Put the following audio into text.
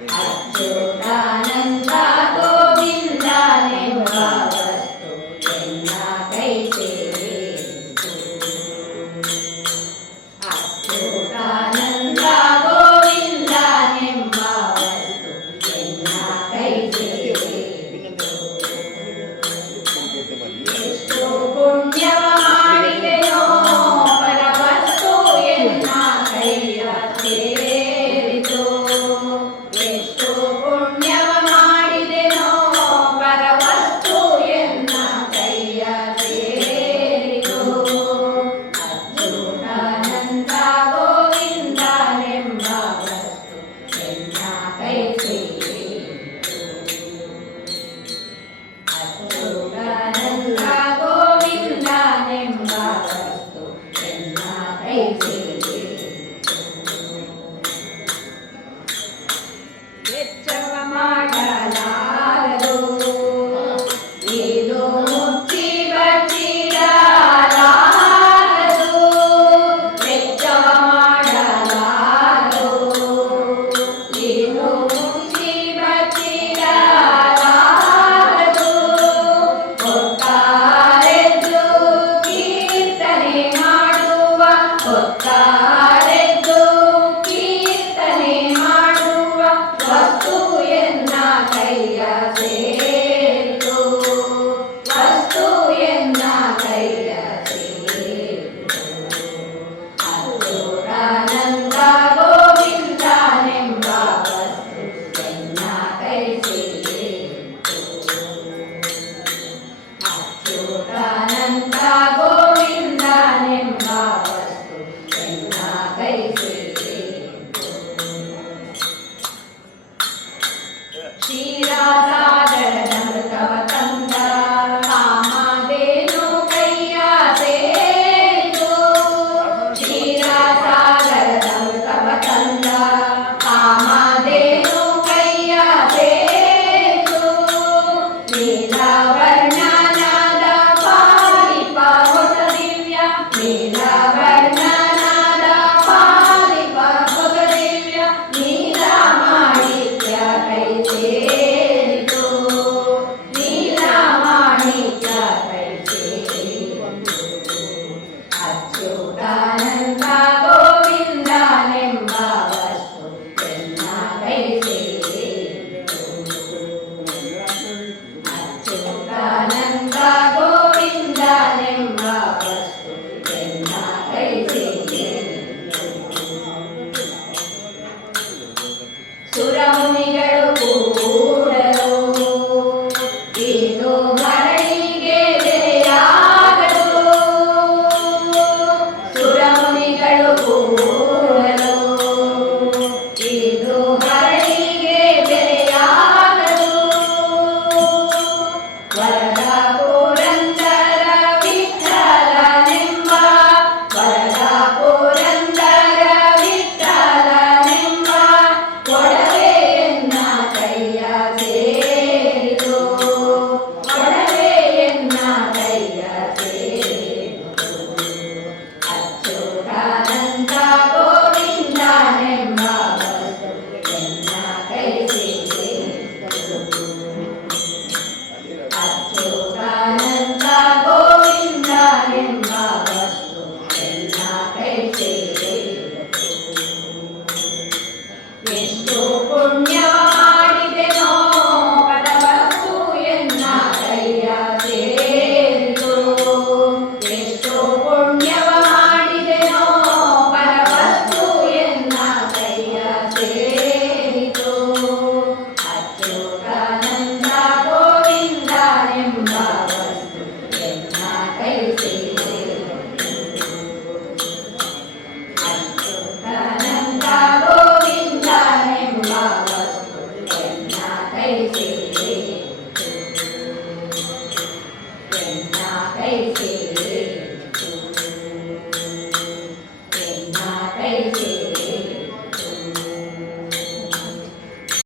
ಅಚ್ಯುತಾನಂದ ಗೋವಿಂದನೆಂಬ ವಸ್ತು ಎನ್ನ ಕೈ ಸೇರಿತು. ಅಚ್ಯುತಾನಂದ ಗೋವಿಂದನೆಂಬ ವಸ್ತು ಎನ್ನ ಕೈ ಸೇರಿತು. ಎಷ್ಟು ಪುಣ್ಯವ ಮಾಡಿದೆನೋ ಪರವಸ್ತು ಎನ್ನ ಕೈಯ ಸೇರಿತು. ಎಷ್ಟು ಪುಣ್ಯವ ಮಾಡಿದೆನೋ ಪರವಸ್ತು ಎನ್ನ ಕೈಯ ಸೇರಿತು. ಅಚ್ಯುತಾನಂದ ಗೋವಿಂದನೆಂಬ ವಸ್ತು ಎನ್ನ ಕೈ ಸೇರಿತು. ಅಚ್ಯುತಾನಂದ ಗೋವಿಂದನೆಂಬ ವಸ್ತು ಎನ್ನ ಕೈ ಸೇರಿತು. ವೆಚ್ಚವ ಮಾಡಲಾರದು ಇದು ಮುಚ್ಚಿ ಬಚ್ಚಿಡಲಾರದು. ವೆಚ್ಚವ ಮಾಡಲಾರದು ಇದು ಮುಚ್ಚಿ ಬಚ್ಚಿಡಲಾರದು. ಹೊತ್ತಾರೆದ್ದು ಕೀರ್ತನೆ ಮಾಡುವ ಹೊತ್ತಾರೆದ್ದು ಕೀರ್ತನೆ ಮಾಡುವ ವಸ್ತು ಎನ್ನ ಕೈಯ ಸೇರಿತು. ವಸ್ತು ಎನ್ನ ಕೈಯ ಸೇರಿತು. ಅಚ್ಯುತಾನಂದ ಗೋವಿಂದನೆಂಬ ವಸ್ತು ಎನ್ನ ಕೈ ಸೇರಿತು. ಅಚ್ಯುತಾನಂದ ಗೋವಿಂದನೆಂಬ ವಸ್ತು ಎನ್ನ ಕೈ ಸೇರಿತು. ಕ್ಷೀರಸಾಗರದ ಮೃತವ ತಂದ ಕಾಮಧೇನು ಕೈಯ ಸೇರಿತು. ಕ್ಷೀರಸಾಗರದ ಮೃತವ ತಂದ ಕಾಮಧೇನು ಕೈಯ ಸೇರಿತು. ನೀಲವರ್ಣನಾದ ಪಾಲಿಪ ಹೊಸ ದಿವ್ಯ ನೀಲವರ್ಣನಾದ ಪಾಲಿಪ ಹೊಸ ದಿವ್ಯ ನೀಲಮಾಣಿಕ್ಯ ಕೈ ಸೇರಿತು. ನೀಲಮಾಣಿಕ್ಯ ಕೈ ಸೇರಿತು. ಅಚ್ಯುತಾನಂದ ಗೋವಿಂದನೆಂಬ ವಸ್ತು ಎನ್ನ ಕೈ ಸೇರಿತು. ಅಚ್ಯುತಾನಂದ ಗೋವಿಂದನೆಂಬ ವಸ್ತು ಎನ್ನ ಕೈ ಸೇರಿತು. ಸುರಮುನಿ